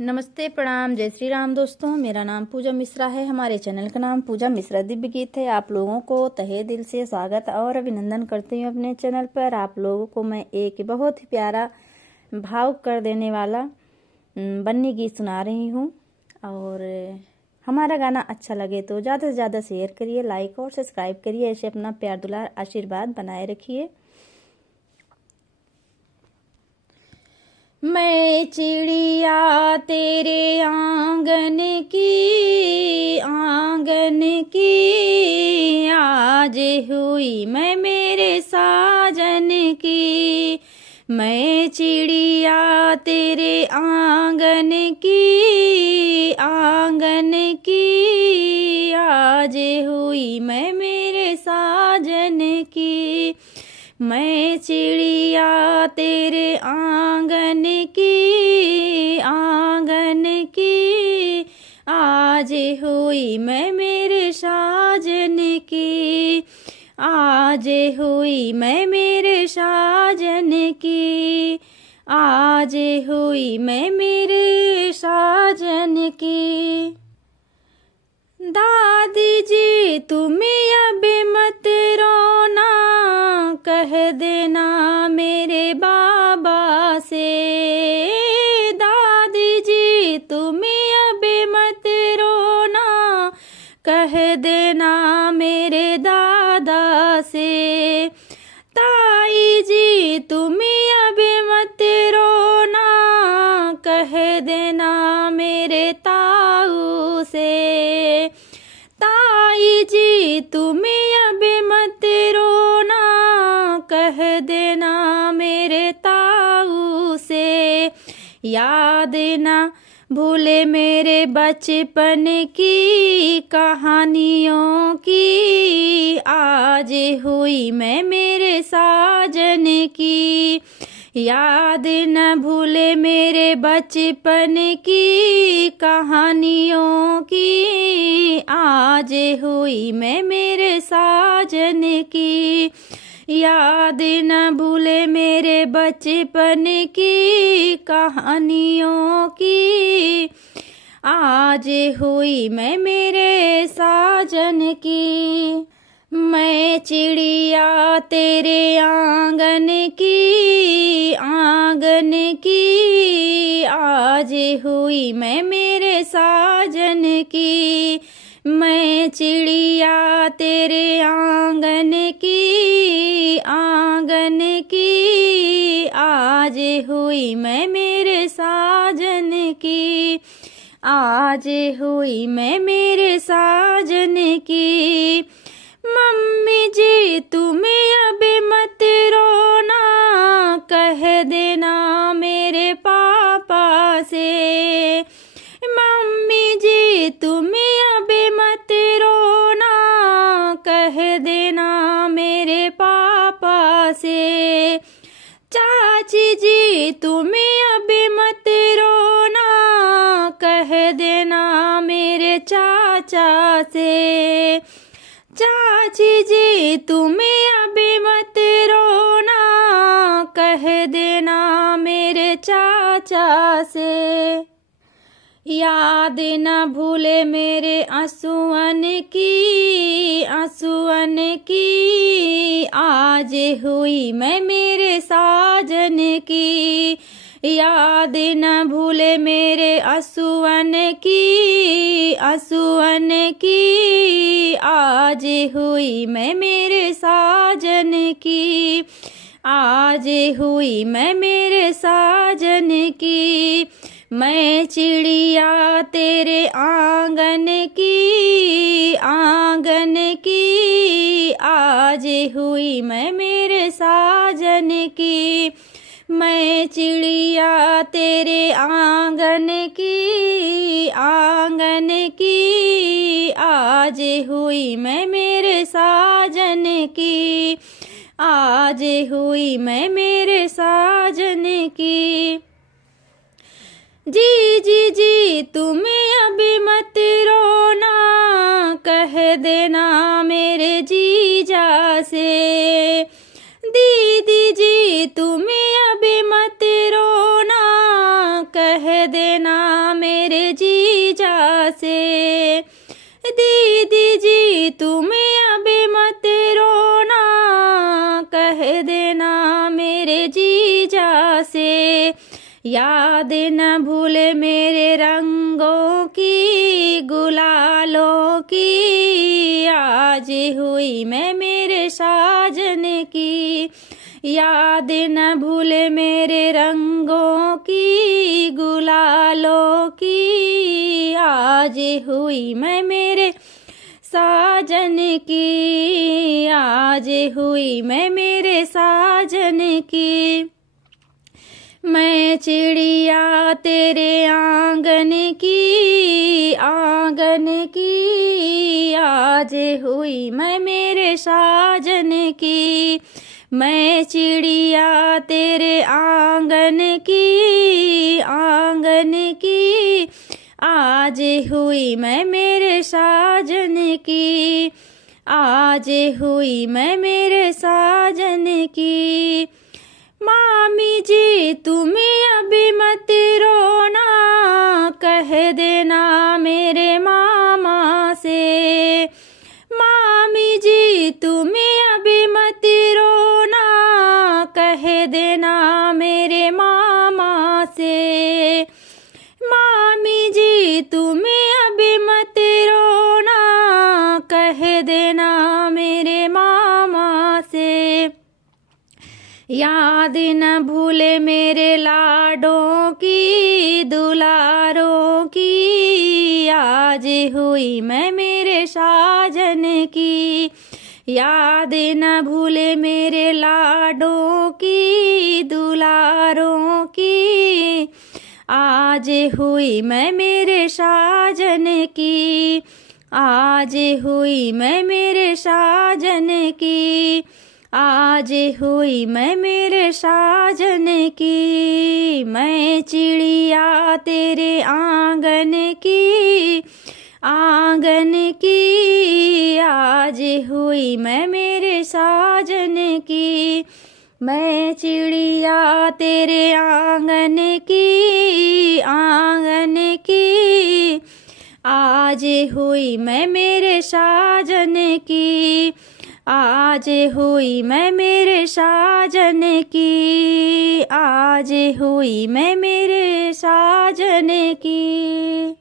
नमस्ते प्रणाम जय श्री राम दोस्तों। मेरा नाम पूजा मिश्रा है। हमारे चैनल का नाम पूजा मिश्रा दिव्य गीत है। आप लोगों को तहे दिल से स्वागत और अभिनंदन करती हूँ अपने चैनल पर। आप लोगों को मैं एक बहुत ही प्यारा भावुक कर देने वाला बन्नी गीत सुना रही हूँ। और हमारा गाना अच्छा लगे तो ज़्यादा से ज़्यादा शेयर करिए, लाइक और सब्सक्राइब करिए। ऐसे अपना प्यार दुलार आशीर्वाद बनाए रखिए। मैं चिड़िया तेरे आंगन की आज हुई मैं मेरे साजन की। मैं चिड़िया तेरे आंगन की आज हुई मैं मेरे साजन की। मैं चिड़िया तेरे आंगन की आज हुई मैं मेरे साजन की। आज हुई मैं मेरे साजन की। आज हुई मैं मेरे साजन की। दादी जी तुम्हें अब मत रोना, कह देना मेरे बाबा से। दादी जी तुम्हें अब मत रोना, कह देना मेरे दादा से। ताई जी तुम्हें अब मत रोना, कह देना मेरे ताऊ से। ताई जी तुम्हें अब मत रोना, कह देना मेरे ताऊ से। याद ना भूले मेरे बचपन की कहानियों की, आज हुई मैं मेरे साजन की। याद न भूले मेरे बचपन की कहानियों की, आज हुई मैं मेरे साजन की। याद न भूले मेरे बचपन की कहानियों की, आज हुई मैं मेरे साजन की। मैं चिड़िया तेरे आंगन की आज हुई मैं मेरे साजन की। मैं चिड़िया तेरे आंगन की आज हुई मैं मेरे साजन की। आज हुई मैं मेरे साजन की। मम्मी जी तुम्हें अब मत रोना, कह देना मेरे पापा से। मम्मी जी तुम्हें अब मत रोना, कह देना मेरे पापा से। चाची जी तुम्हें अब मत रोना, कह देना मेरे चाचा से। चाची जी तुम्हें अब मत रोना, कह देना मेरे चाचा से। याद न भूले मेरे आंसुअन की आज हुई मैं मेरे साजन की। याद न भूले मेरे आंसुअन की आज हुई मैं मेरे साजन की। आज हुई मैं मेरे साजन की। मैं चिड़िया तेरे आंगन की आज हुई मैं मेरे साजन की। मैं चिड़िया तेरे आंगन की आज हुई मैं मेरे साजन की। आज हुई मैं मेरे साजन की। जी तुम्हें अभी मत रोना, कह देना मेरे जीजा से। दीदी जी तुम्हें अभी मत रोना, कह देना मेरे जीजा से। दीदी जी तुम्हें अभी मत रोना, कह देना मेरे जीजा से। याद न भूले मेरे रंगों की, गुलालों की, आज हुई मैं मेरे साजन की। याद न भूले मेरे रंगों की, गुलालों की, आज हुई मैं मेरे साजन की। आज हुई मैं मेरे साजन की। मैं चिड़िया तेरे आंगन की, आंगन की, आज हुई मैं मेरे साजन की। मैं चिड़िया तेरे आंगन की, आंगन की, आज हुई मैं मेरे साजन की। आज हुई मैं मेरे साजन की। मामी जी तुम्हें अभी मत रोना, कह देना मेरे मामा से। मामी जी तुम्हें अभी मत रोना, कह देना मेरे मामा से। मामी जी तुम्हें अभी मत रोना, कह देना मेरे मामा से। याद न भूले मेरे लाडों की, दुलारों की, आज हुई मैं मेरे साजन की। याद न भूले मेरे लाडों की, दुलारों की, आज हुई मैं मेरे साजन की। आज हुई मैं मेरे साजन की। आज हुई मैं मेरे साजन की। मैं चिड़िया तेरे आंगन की, आंगन की, आज हुई मैं मेरे साजन की। मैं चिड़िया तेरे आंगन की, आंगन की, आज हुई मैं मेरे साजन की। आज हुई मैं मेरे साजन की। आज हुई मैं मेरे साजन की।